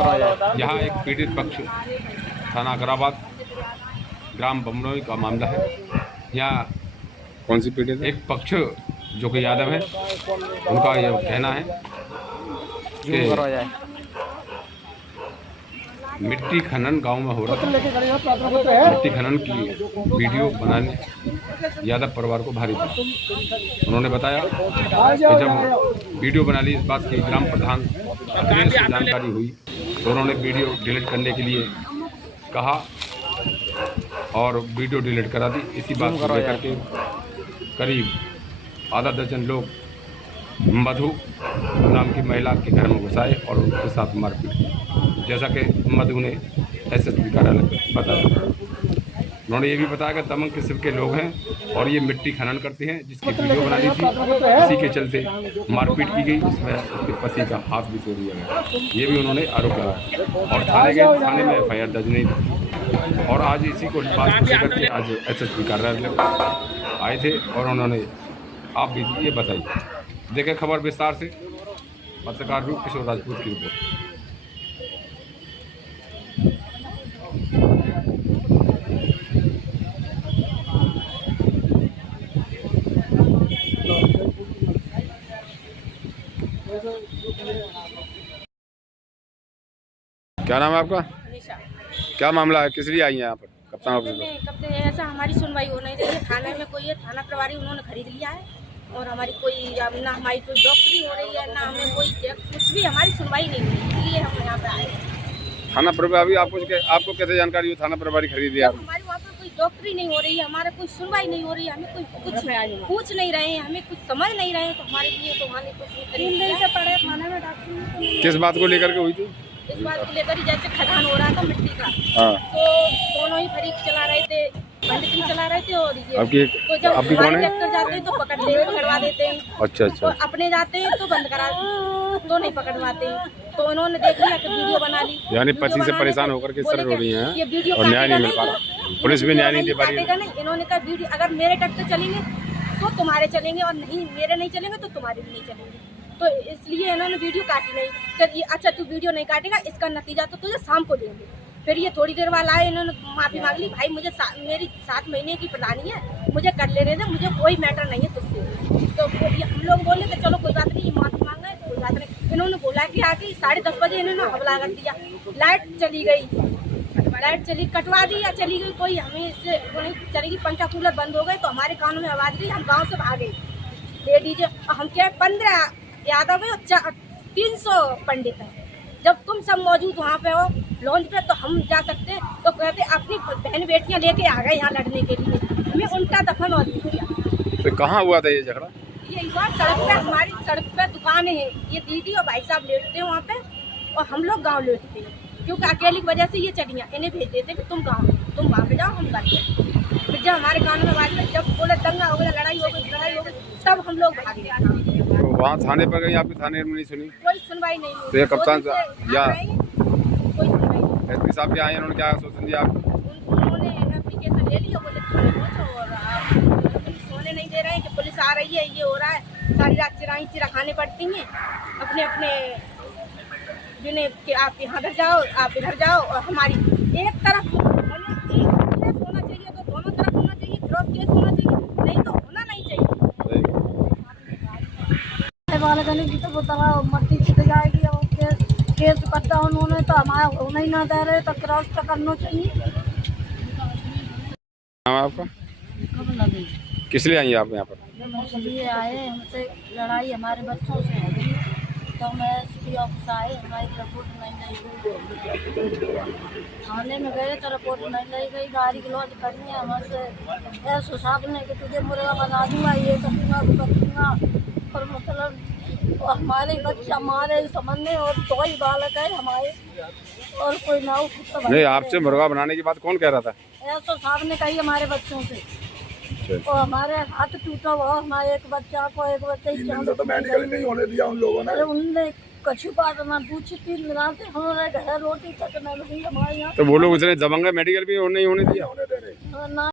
यहाँ एक पीड़ित पक्ष थाना अकराबाद ग्राम बमनोई का मामला है। यहाँ कौन सी पीड़ित है? एक पक्ष जो कि यादव है, उनका यह कहना है कि मिट्टी खनन गांव में हो रहा था। मिट्टी खनन की वीडियो बनाने यादव परिवार को भारी पड़ा। उन्होंने बताया कि जब वीडियो बना ली, इस बात की ग्राम प्रधान अखिलेश को जानकारी हुई तो उन्होंने वीडियो डिलीट करने के लिए कहा और वीडियो डिलीट करा दी। इसी बात को लेकर के करीब आधा दर्जन लोग मधु नाम की महिला के घर में घुसाए और उनके साथ मारपीट की। जैसा कि मधु ने एसएसपी कार्यालय बताया। उन्होंने ये भी बताया कि दमन किस्म के लोग हैं और ये मिट्टी खनन करते हैं, जिसकी वीडियो बना दी थी। इसी के चलते मारपीट की गई, जिसमें उसके पति का हाथ भी तोड़ दिया गया। ये भी उन्होंने आरोप लगाया और थाने गए। थाने में FIR दर्ज नहीं थी और आज इसी को बात को लेकर के आज एसएसपी कार्यालय आए थे और उन्होंने आप भी ये बताइए। देखें खबर विस्तार से, पत्रकार रूप किशोर राजपूत की रिपोर्ट। क्या नाम है आपका? निशा। क्या मामला है, किस लिए आई हैं यहाँ पर? कप्तान ऑफिस कब से ऐसा हमारी सुनवाई हो नहीं रही है। थाने में कोई है, थाना प्रभारी उन्होंने खरीद लिया है और हमारी कोई ना हमारी कोई डॉक्टरी हो रही है, ना हमें कोई कुछ भी, हमारी सुनवाई नहीं हो रही, इसलिए हम यहाँ पे आए हैं। थाना प्रभारी आपको कैसे जानकारी हुई थाना प्रभारी खरीद लिया? हमारे वहाँ पर कोई डॉक्टरी नहीं हो रही है, हमारे कोई सुनवाई नहीं हो रही है, हमें कोई कुछ पूछ नहीं रहे हैं, हमें कुछ समझ नहीं रहे हैं, तो हमारे लिए तो वहाँ कुछ पड़े थाने में डॉक्टर। किस बात को लेकर के हुई थी? इस बात को लेकर जैसे खदान हो रहा था मिट्टी का, तो दोनों ही फरीक चला रहे थे, पंडित चला रहे थे और ये तो जब हमारे चक्कर जाते हैं तो पकड़वा देते हैं। अच्छा अच्छा। और अपने जाते हैं तो बंद करा, तो नहीं पकड़वाते हैं। तो उन्होंने देख लिया कि वीडियो बना ली। यानी पति से परेशान होकर के सर रो रही हैं ये वीडियो और न्याय नहीं मिल पा रहा, पुलिस भी न्याय नहीं दे पा रही है। इन्होंने कहा वीडियो अगर मेरे ट्रैक्टर चलेंगे तो तुम्हारे चलेंगे और नहीं मेरे नहीं चलेंगे तो तुम्हारे भी नहीं चलेंगे। तो इसलिए इन्होंने वीडियो काटी नहीं। कि अच्छा तू वीडियो नहीं काटेगा, इसका नतीजा तो तुझे शाम को देंगे। फिर ये थोड़ी देर बाद आए, इन्होंने माफ़ी मांग ली। भाई मुझे मेरी 7 महीने की प्रधानी है, मुझे कर लेने दे, मुझे कोई मैटर नहीं है तुझसे। तो हम लोग बोले कि चलो कोई बात नहीं, ये माफ़ी मांगा है कोई बात नहीं। इन्होंने बोला कि आके 10:30 बजे इन्होंने हमला कर दिया। लाइट चली गई, लाइट चली कटवा दी या चली गई, कोई हमें इससे नहीं चलेगी। पंखा कूलर बंद हो गए तो हमारे कानों में आवाज़ दी, हम गाँव से भागे। दे दीजिए, हम क्या 15 यादव है और 300 पंडित हैं। जब तुम सब मौजूद वहाँ पे हो लॉन्च पे तो हम जा सकते हैं। तो कहते अपनी बहन बेटियाँ लेके आ गए यहाँ लड़ने के लिए, हमें उनका दफन और दिया। तो कहाँ हुआ था ये झगड़ा? ये इस बार सड़क पे, हमारी सड़क पे दुकानें हैं। ये दीदी और भाई साहब लेटते हैं वहाँ पे और हम लोग गाँव लेटते हैं, क्योंकि अकेली वजह से ये चलियाँ इन्हें भेज देते कि तुम गाँव, तुम वहाँ पे जाओ, हम करते। फिर जब हमारे कानून में बात, जब बोले दंगा हो गया, लड़ाई हो गई, तब हम लोग भाग गए। तो वहाँ थाने पर गई, आपके थाने में नहीं सुनी? कोई सुनवाई नहीं हुई। तो ये कप्तान या कोई सुनवाई नहीं। एसपी साहब क्या आए, उन्होंने क्या आश्वासन दिया आपको? उन्होंने एप्लीकेशन ले लिया, बोले थाने पहुँचो और आप सोने नहीं दे रहे हैं कि पुलिस आ रही है, ये हो रहा है। सारी रात चिराई सी रखाने पड़ती हैं अपने अपने जिन्हें कि आप यहाँ इधर जाओ, आप इधर जाओ। और हमारी एक तरफ होना चाहिए तो दोनों तरफ होना चाहिए, क्रॉस केस होना चाहिए, नहीं तो होना नहीं चाहिए। की तो बताओ मट्टी छिट जाएगी और केस करता उन्होंने तो हमारा होना ही ना दे रहे, तो क्रॉस तो करना चाहिए। नाम है आपका? कब लगे किस लिए आई आप यहाँ पर? इसलिए आए, हमसे लड़ाई हमारे बच्चों से हो गई, तो मैं एसपी ऑफिस आए, हमारी रिपोर्ट नहीं गई। थाने में गए तो रिपोर्ट नहीं लाई गई, गाड़ी क्लोज करनी है हमसे। ऐसे साहब ने कि तुझे मुर्गा बना दूंगा, ये करूँगा वो करूँगा, और मतलब हमारे बच्चे हमारे समझने और 2 ही बालक है हमारे और कोई ना हो। नहीं, आपसे मुर्गा बनाने की बात कौन कह रहा था? ऐसा साहब ने कही हमारे बच्चों से, और हमारे हाथ टूटा हुआ, हमारे एक बच्चा को, एक बच्चे ही तो मेडिकल नहीं होने दिया उन लोगों ने। उनने कछु बात ना पूछी, 3 मिनट हमारे घर रोटी तक नहीं हमारे यहाँ। तो वो लोग उतने दबंग मेडिकल भी नहीं होने दिया? ना